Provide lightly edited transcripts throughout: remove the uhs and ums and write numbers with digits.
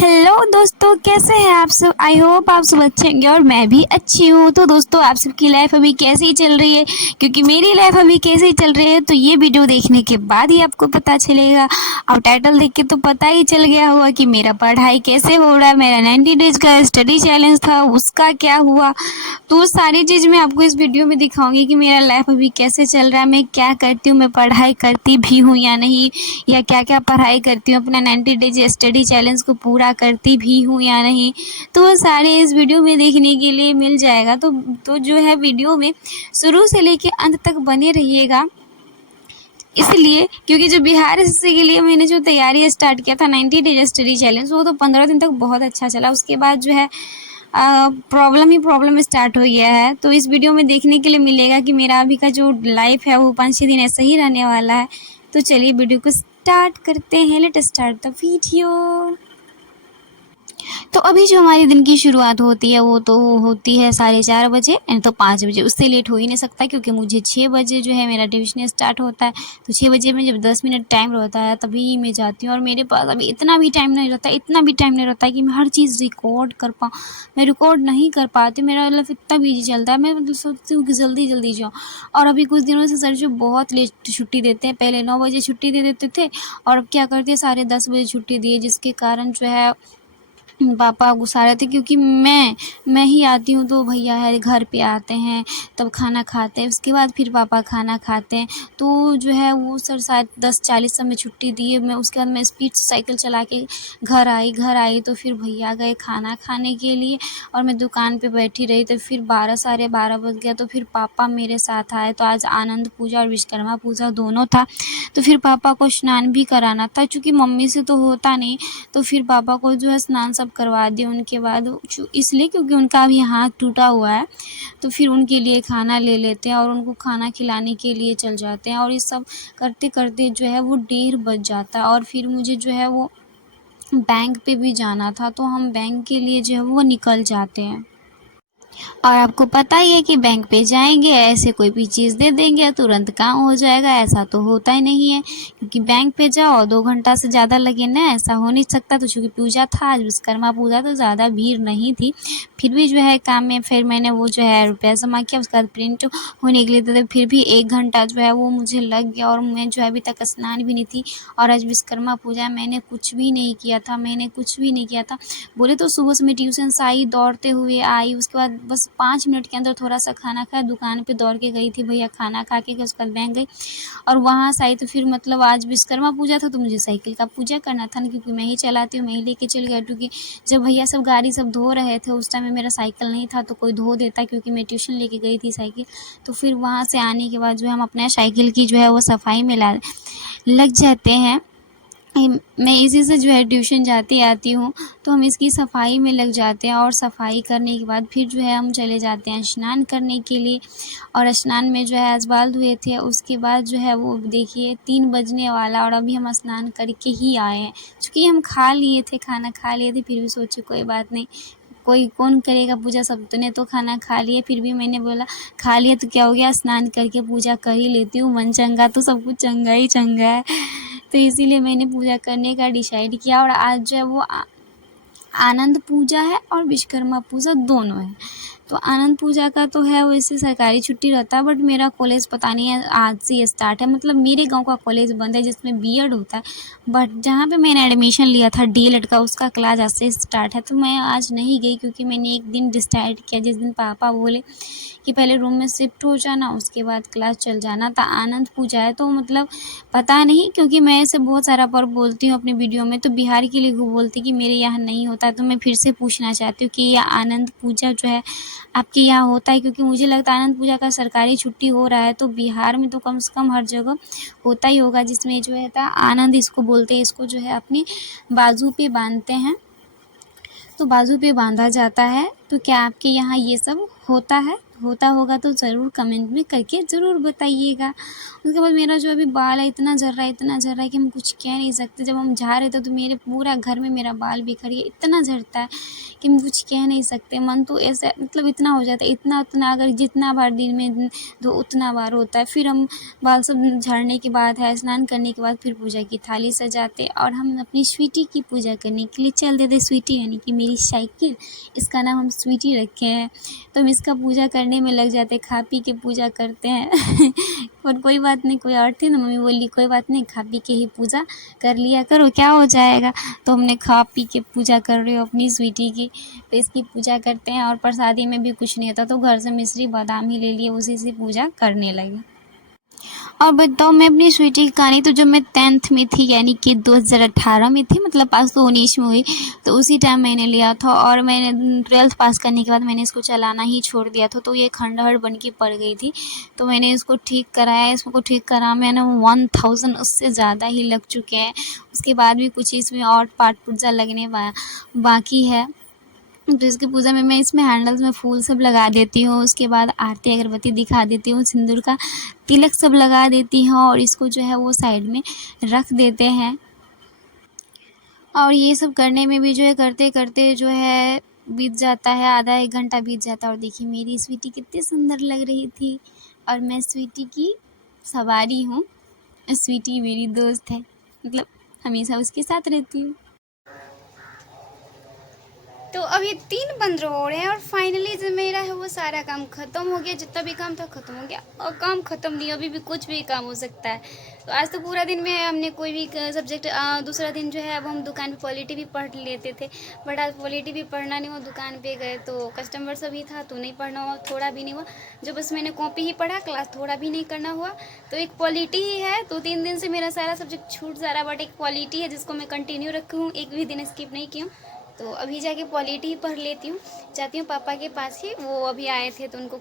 Hello दोस्तों, कैसे हैं आप सब। आई होप आप सब अच्छे होंगे और मैं भी अच्छी हूँ। तो दोस्तों, आप सबकी लाइफ अभी कैसी चल रही है, क्योंकि मेरी लाइफ अभी कैसी चल रही है तो ये वीडियो देखने के बाद ही आपको पता चलेगा। और टाइटल देख के तो पता ही चल गया होगा कि मेरा पढ़ाई कैसे हो रहा है। मेरा 90 डेज का स्टडी चैलेंज था, उसका क्या हुआ। तो वो सारी चीज़ मैं आपको इस वीडियो में दिखाऊंगी कि मेरा लाइफ अभी कैसे चल रहा है, मैं क्या करती हूँ, मैं पढ़ाई करती भी हूँ या नहीं, या क्या क्या पढ़ाई करती हूँ, अपना 90 डेज स्टडी चैलेंज को पूरा करती भी हूँ या नहीं। तो वो सारे इस वीडियो में देखने के लिए मिल जाएगा। तो जो है वीडियो में शुरू से लेके अंत तक बने रहिएगा, इसलिए क्योंकि जो बिहार एसएससी के लिए मैंने जो तैयारी स्टार्ट किया था 90 डेज स्टडी चैलेंज, वो तो 15 दिन तक बहुत अच्छा चला। उसके बाद जो है प्रॉब्लम स्टार्ट हो गया है। तो इस वीडियो में देखने के लिए मिलेगा कि मेरा अभी का जो लाइफ है वो 5-6 दिन ऐसा ही रहने वाला है। तो चलिए वीडियो को स्टार्ट करते हैं। Let start the video. तो अभी जो हमारे दिन की शुरुआत होती है वो तो होती है 4:30 बजे, यानी तो 5 बजे। उससे लेट हो ही नहीं सकता, क्योंकि मुझे 6 बजे जो है मेरा ट्यूशन स्टार्ट होता है। तो 6 बजे में जब 10 मिनट टाइम रहता है तभी मैं जाती हूँ। और मेरे पास अभी इतना भी टाइम नहीं रहता है कि मैं हर चीज़ रिकॉर्ड कर पाऊँ। मैं रिकॉर्ड नहीं कर पाती, मेरा मतलब इतना बिजी चलता है। मैं मतलब सोचती हूँ कि जल्दी जल्दी जाऊँ। और अभी कुछ दिनों से सर जो बहुत लेट छुट्टी देते हैं, पहले 9 बजे छुट्टी दे देते थे और अब क्या करते हैं 10:30 बजे छुट्टी दिए, जिसके कारण जो है पापा गुस्सा रहे थे, क्योंकि मैं ही आती हूँ तो भैया है घर पे आते हैं, तब खाना खाते हैं, उसके बाद फिर पापा खाना खाते हैं। तो जो है वो सर शायद 10:40 समय छुट्टी दिए। मैं उसके बाद मैं स्पीड से साइकिल चला के घर आई तो फिर भैया गए खाना खाने के लिए और मैं दुकान पे बैठी रही। तो फिर 12 साढ़े 12 बज गया तो फिर पापा मेरे साथ आए। तो आज आनंद पूजा और विश्वकर्मा पूजा दोनों था। तो फिर पापा को स्नान भी कराना था, चूँकि मम्मी से तो होता नहीं। तो फिर पापा को जो है स्नान सब करवा दिया। उनके बाद इसलिए क्योंकि उनका अभी हाथ टूटा हुआ है, तो फिर उनके लिए खाना ले लेते हैं और उनको खाना खिलाने के लिए चल जाते हैं। और ये सब करते करते जो है वो 1:30 बज जाता है। और फिर मुझे जो है वो बैंक पे भी जाना था, तो हम बैंक के लिए जो है वो निकल जाते हैं। और आपको पता ही है कि बैंक पे जाएंगे ऐसे कोई भी चीज़ दे देंगे तुरंत काम हो जाएगा, ऐसा तो होता ही नहीं है। क्योंकि बैंक पे जाओ 2 घंटा से ज़्यादा लगे ना, ऐसा हो नहीं सकता। तो चूँकि पूजा था आज, विश्वकर्मा पूजा, तो ज़्यादा भीड़ नहीं थी। फिर भी जो है काम में फिर मैंने वो जो है रुपया जमा किया, उसके बाद प्रिंट होने के लिए तो फिर भी 1 घंटा जो है वो मुझे लग गया। और मैं जो है अभी तक स्नान भी नहीं थी। और आज विश्वकर्मा पूजा मैंने कुछ भी नहीं किया था। बोले तो सुबह से मैं ट्यूशन से आई, दौड़ते हुए आई, उसके बाद बस 5 मिनट के अंदर थोड़ा सा खाना खाया, दुकान पे दौड़ के गई थी, भैया खाना खा के उसके बाद बैंक गई और वहाँ से आई। तो फिर मतलब आज विश्वकर्मा पूजा था तो मुझे साइकिल का पूजा करना था ना, क्योंकि मैं ही चलाती हूँ, मैं ही लेके चल गया। क्योंकि जब भैया सब गाड़ी सब धो रहे थे उस टाइम में मेरा साइकिल नहीं था, तो कोई धो देता, क्योंकि मैं ट्यूशन लेके गई थी साइकिल। तो फिर वहाँ से आने के बाद जो है हम अपने साइकिल की जो है वो सफाई में लग जाते हैं। मैं इसी से जो है ट्यूशन जाती आती हूँ, तो हम इसकी सफाई में लग जाते हैं। और सफाई करने के बाद फिर जो है हम चले जाते हैं स्नान करने के लिए। और स्नान में जो है आज बाल धुए थे, उसके बाद जो है वो देखिए 3 बजने वाला और अभी हम स्नान करके ही आए हैं। चूँकि हम खाना खा लिए थे, फिर भी सोचे कोई बात नहीं, कोई कौन करेगा पूजा, सब ने तो खाना खा लिए। फिर भी मैंने बोला खा लिया तो क्या हो गया, स्नान करके पूजा कर ही लेती हूँ, मन चंगा तो सब कुछ चंगा ही चंगा है। तो इसीलिए मैंने पूजा करने का डिसाइड किया। और आज जो है वो आनंद पूजा है और विश्वकर्मा पूजा दोनों है। तो आनंद पूजा का तो है वैसे सरकारी छुट्टी रहता है, बट मेरा कॉलेज पता नहीं है आज से स्टार्ट है। मतलब मेरे गांव का कॉलेज बंद है जिसमें बीएड होता है, बट जहाँ पे मैंने एडमिशन लिया था डीएलएड का, उसका क्लास आज से स्टार्ट है। तो मैं आज नहीं गई, क्योंकि मैंने एक दिन डिसाइड किया, जिस दिन पापा बोले कि पहले रूम में शिफ्ट हो जाना उसके बाद क्लास चल जाना था। आनंद पूजा है तो मतलब पता नहीं, क्योंकि मैं ऐसे बहुत सारा पर्व बोलती हूँ अपनी वीडियो में, तो बिहार के लिए बोलती कि मेरे यहाँ नहीं होता। तो मैं फिर से पूछना चाहती हूँ कि यह आनंद पूजा जो है आपके यहाँ होता है, क्योंकि मुझे लगता है आनंद पूजा का सरकारी छुट्टी हो रहा है तो बिहार में तो कम से कम हर जगह होता ही होगा, जिसमें जो है आनंद इसको बोलते हैं। इसको जो है अपने बाजू पे बांधते हैं, तो बाजू पे बांधा जाता है तो क्या आपके यहाँ ये सब होता है? होता होगा तो ज़रूर कमेंट में करके ज़रूर बताइएगा। उसके बाद मेरा जो अभी बाल है इतना झड़ रहा है, इतना झड़ रहा है कि हम कुछ कह नहीं सकते। जब हम जा रहे थे तो मेरे पूरा घर में मेरा बाल बिखर गया, इतना झड़ता है कि हम कुछ कह नहीं सकते। मन तो ऐसा मतलब इतना हो जाता है, इतना उतना अगर जितना बार दिन में तो उतना बार होता है। फिर हम बाल सब झड़ने के बाद है, स्नान करने के बाद फिर पूजा की थाली सजाते और हम अपनी स्वीटी की पूजा करने के लिए चल देते। स्वीटी यानी कि मेरी साइकिल, इसका नाम हम स्वीटी रखे हैं। तो हम इसका पूजा करने में लग जाते, खा पी के पूजा करते हैं पर कोई बात नहीं, कोई और थी ना, मम्मी बोली कोई बात नहीं, खा पी के ही पूजा कर लिया करो, क्या हो जाएगा। तो हमने खा पी के पूजा कर रही हो अपनी स्वीटी की। तो इसकी पूजा करते हैं और प्रसादी में भी कुछ नहीं होता, तो घर से मिश्री बादाम ही ले लिए, उसी से पूजा करने लगे। और बताओ मैं अपनी स्वीटी की कहानी, तो जब मैं 10th में थी यानी कि 2018 में थी, मतलब पास तो 19 में हुई, तो उसी टाइम मैंने लिया था। और मैंने 12th पास करने के बाद मैंने इसको चलाना ही छोड़ दिया था, तो ये खंडहर बन के पड़ गई थी। तो मैंने इसको ठीक कराया, इसको ठीक करा मैंने 1000 उससे ज़्यादा ही लग चुके हैं। उसके बाद भी कुछ इसमें और पार्ट पुर्जा लगने बाकी है। तो इसकी पूजा में मैं इसमें हैंडल्स में फूल सब लगा देती हूँ। उसके बाद आरती अगरबत्ती दिखा देती हूँ, सिंदूर का तिलक सब लगा देती हूँ और इसको जो है वो साइड में रख देते हैं। और ये सब करने में भी जो है करते करते जो है बीत जाता है, आधा 1 घंटा बीत जाता है। और देखिए मेरी स्वीटी कितनी सुंदर लग रही थी और मैं स्वीटी की सवारी हूँ। स्वीटी मेरी दोस्त है, मतलब हमेशा उसके साथ रहती हूँ। तो अभी 3 बंद हो रहे हैं और फाइनली जो मेरा है वो सारा काम ख़त्म हो गया। जितना भी काम था ख़त्म हो गया और काम ख़त्म नहीं, अभी भी कुछ भी काम हो सकता है। तो आज तो पूरा दिन में हमने कोई भी सब्जेक्ट, दूसरा दिन जो है अब हम दुकान पे पॉलिटी भी पढ़ लेते थे, बट आज पॉलिटी भी पढ़ना नहीं हुआ। दुकान पे गए तो कस्टमर सभी था तो नहीं पढ़ना हुआ, थोड़ा भी नहीं हुआ। जो बस मैंने कॉपी ही पढ़ा, क्लास थोड़ा भी नहीं करना हुआ। तो एक पॉलिटी ही है, 2-3 दिन से मेरा सारा सब्जेक्ट छूट जा रहा, बट एक पॉलिटी है जिसको मैं कंटिन्यू रखी हूँ, एक भी दिन स्किप नहीं की हूँ। तो अभी जाके पॉलिटी ही पढ़ लेती हूँ, जाती हूँ पापा के पास ही। वो अभी आए थे तो उनको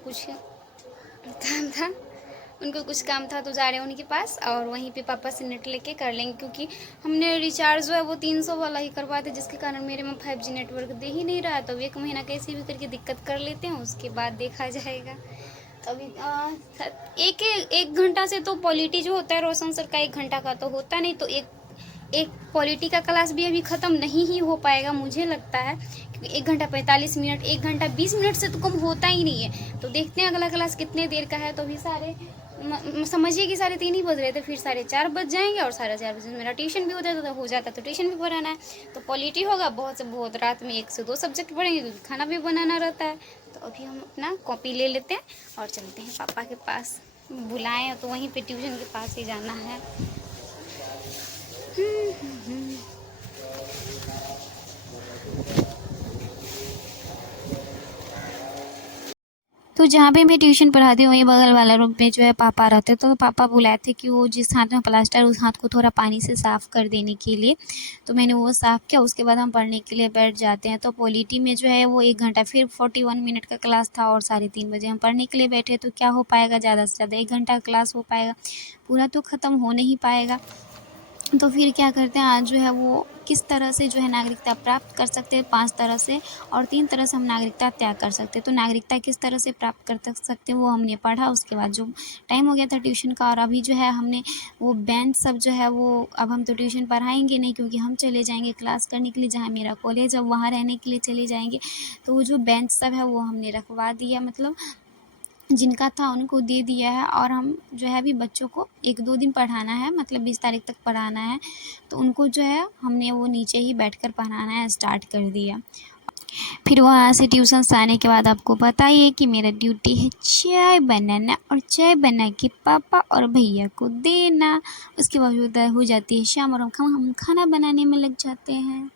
कुछ काम था तो जा रहे हैं उनके पास, और वहीं पे पापा से नेट लेके कर लेंगे, क्योंकि हमने रिचार्ज जो है वो 300 वाला ही करवाते, जिसके कारण मेरे में 5G नेटवर्क दे ही नहीं रहा। तो 1 महीना कैसे भी करके दिक्कत कर लेते हैं, उसके बाद देखा जाएगा। तो अभी एक घंटा से तो पॉलिटी जो होता है रोशन सर का 1 घंटा का तो होता नहीं, तो एक पॉलिटी का क्लास भी अभी ख़त्म नहीं ही हो पाएगा मुझे लगता है, क्योंकि 1 घंटा 45 मिनट, 1 घंटा 20 मिनट से तो कम होता ही नहीं है। तो देखते हैं अगला क्लास कितने देर का है। तो अभी समझिए कि 3:30 ही बज रहे थे, फिर 4:30 बज जाएंगे और 4:30 बजे मेरा ट्यूशन भी हो जाता तो ट्यूशन भी पढ़ाना है। तो पॉलिटी होगा बहुत से बहुत, रात में 1 से 2 सब्जेक्ट पढ़ेंगे क्योंकि खाना भी बनाना रहता है। तो अभी हम अपना कॉपी ले लेते हैं और चलते हैं पापा के पास। बुलाएं तो वहीं पर ट्यूशन के पास ही जाना है। तो जहाँ पे मैं ट्यूशन पढ़ाती हूँ, ये बगल वाला रूम पे जो है पापा रहते, तो पापा बुलाए थे कि वो जिस हाथ में प्लास्टर उस हाथ को थोड़ा पानी से साफ़ कर देने के लिए। तो मैंने वो साफ़ किया, उसके बाद हम पढ़ने के लिए बैठ जाते हैं। तो पॉलिटी में जो है वो 1 घंटा, फिर 41 मिनट का क्लास था और 3:30 बजे हम पढ़ने के लिए बैठे। तो क्या हो पाएगा, ज़्यादा से ज़्यादा 1 घंटा क्लास हो पाएगा, पूरा तो ख़त्म हो नहीं पाएगा। तो फिर क्या करते हैं, आज जो है वो किस तरह से जो है नागरिकता प्राप्त कर सकते हैं, 5 तरह से, और 3 तरह से हम नागरिकता त्याग कर सकते हैं। तो नागरिकता किस तरह से प्राप्त कर सकते हैं वो हमने पढ़ा। उसके बाद जो टाइम हो गया था ट्यूशन का, और अभी जो है हमने वो बेंच सब जो है वो, अब हम तो ट्यूशन पढ़ाएंगे नहीं क्योंकि हम चले जाएंगे क्लास करने के लिए, जहाँ मेरा कॉलेज है वहाँ रहने के लिए चले जाएंगे। तो वो जो बेंच सब है वो हमने रखवा दिया, मतलब जिनका था उनको दे दिया है। और हम जो है अभी बच्चों को 1-2 दिन पढ़ाना है, मतलब 20 तारीख तक पढ़ाना है। तो उनको जो है हमने वो नीचे ही बैठकर पढ़ाना है स्टार्ट कर दिया। फिर वहाँ से ट्यूशन से आने के बाद आपको पता ही है कि मेरा ड्यूटी है चाय बनाना, और चाय बना के पापा और भैया को देना। उसके बाद हो जाती है शाम और हम खाना बनाने में लग जाते हैं।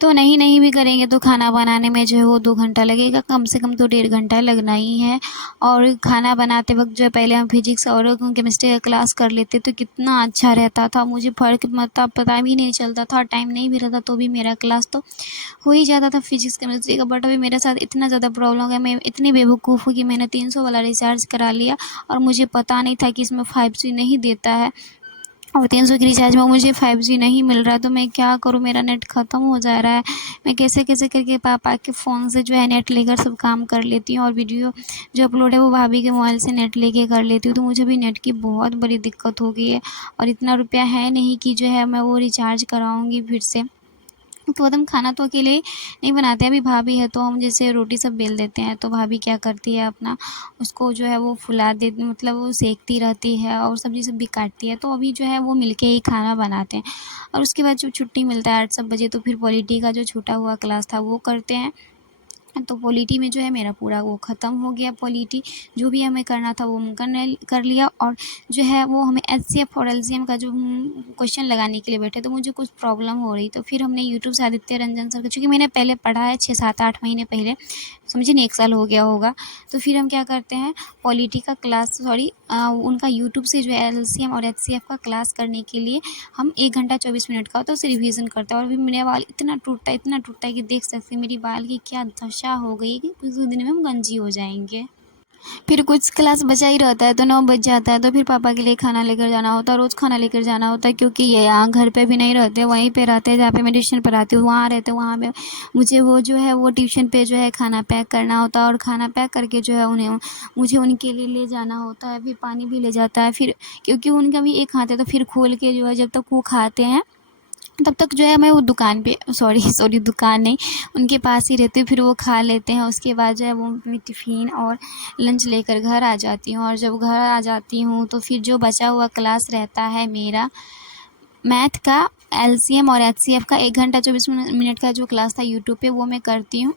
तो नहीं भी करेंगे तो खाना बनाने में जो है वो 2 घंटा लगेगा, कम से कम तो 1.5 घंटा लगना ही है। और खाना बनाते वक्त जो है पहले हम फिजिक्स और केमिस्ट्री का क्लास कर लेते तो कितना अच्छा रहता था, मुझे फ़र्क मतलब पता भी नहीं चलता था, टाइम नहीं भी रहता तो भी मेरा क्लास तो हो ही जाता था फिजिक्स केमिस्ट्री का। बट अभी मेरे साथ इतना ज़्यादा प्रॉब्लम हो गया, मैं इतनी बेवकूफ़ हूँ कि मैंने 300 वाला रिचार्ज करा लिया और मुझे पता नहीं था कि इसमें 5G नहीं देता है। और 300 की रिचार्ज में मुझे 5G नहीं मिल रहा है, तो मैं क्या करूँ, मेरा नेट ख़त्म हो जा रहा है। मैं कैसे कैसे करके पापा के फ़ोन से जो है नेट लेकर सब काम कर लेती हूँ, और वीडियो जो अपलोड है वो भाभी के मोबाइल से नेट लेके कर लेती हूँ। तो मुझे भी नेट की बहुत बड़ी दिक्कत हो गई है, और इतना रुपया है नहीं कि जो है मैं वो रिचार्ज कराऊँगी फिर से। तो हम खाना तो अकेले नहीं बनाते हैं, अभी भाभी है तो हम जैसे रोटी सब बेल देते हैं, तो भाभी क्या करती है अपना उसको जो है वो फुला दे, मतलब वो सेकती रहती है, और सब्ज़ी सब भी काटती है। तो अभी जो है वो मिलके ही खाना बनाते हैं। और उसके बाद जब छुट्टी मिलता है 8 सब बजे, तो फिर पॉलिटी का जो छूटा हुआ क्लास था वो करते हैं। तो पॉलिटी में जो है मेरा पूरा वो ख़त्म हो गया, पॉलिटी जो भी हमें करना था वो हम कर लिया। और जो है वो हमें एचसीएफ और एलसीएम का जो क्वेश्चन लगाने के लिए बैठे, तो मुझे कुछ प्रॉब्लम हो रही, तो फिर हमने यूट्यूब से आदित्य रंजन सर का, चूँकि मैंने पहले पढ़ा है 6, 7, 8 महीने पहले, समझिए ना 1 साल हो गया होगा। तो फिर हम क्या करते हैं, पॉलिटी का क्लास उनका यूट्यूब से जो है एलसीएम और एचसीएफ का क्लास करने के लिए हम 1 घंटा 24 मिनट का होता है, उसे रिवीजन करते हैं। और अभी मेरे बाल इतना टूटा है कि देख सकते हैं मेरी बाल की क्या दशा हो गई है, कि कुछ दिन में हम गंजी हो जाएंगे। फिर कुछ क्लास बचा ही रहता है, तो 9 बज जाता है, तो फिर पापा के लिए खाना लेकर जाना होता है, रोज़ खाना लेकर जाना होता है, क्योंकि ये यहाँ घर पे भी नहीं रहते, वहीं पे रहते हैं जहाँ पे मैं ट्यूशन पढ़ाती हूँ, वहाँ रहते हैं। वहाँ पे मुझे वो जो है वो ट्यूशन पे जो है खाना पैक करना होता है, और खाना पैक करके जो है उन्हें मुझे उनके लिए ले जाना होता है, फिर पानी भी ले जाता है। फिर क्योंकि उनका भी एक हाथ है, तो फिर खोल के जो है जब तक वो खाते हैं तब तक जो है मैं वो दुकान पे सॉरी दुकान नहीं, उनके पास ही रहती हूँ। फिर वो खा लेते हैं, उसके बाद जो है वो मैं टिफ़िन और लंच लेकर घर आ जाती हूँ। और जब घर आ जाती हूँ तो फिर जो बचा हुआ क्लास रहता है मेरा मैथ का, एलसीएम और एचसीएफ का 1 घंटा 24 मिनट का जो क्लास था यूट्यूब पे, वो मैं करती हूँ।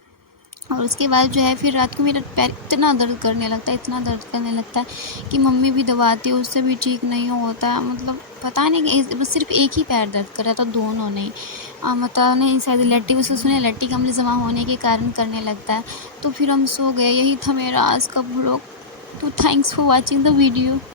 और उसके बाद जो है फिर रात को मेरा पैर इतना दर्द करने लगता है, इतना दर्द करने लगता है कि मम्मी भी दबाती है, उससे भी ठीक नहीं होता। मतलब पता नहीं कि बस सिर्फ एक ही पैर दर्द कर रहा था, दोनों नहीं। मतलब नहीं, शायद लट्टी, उसे सुने लट्टी का अम्ल जमा होने के कारण करने लगता है। तो फिर हम सो गए। यही था मेरा आज का व्लॉग। तो thanks for watching the video.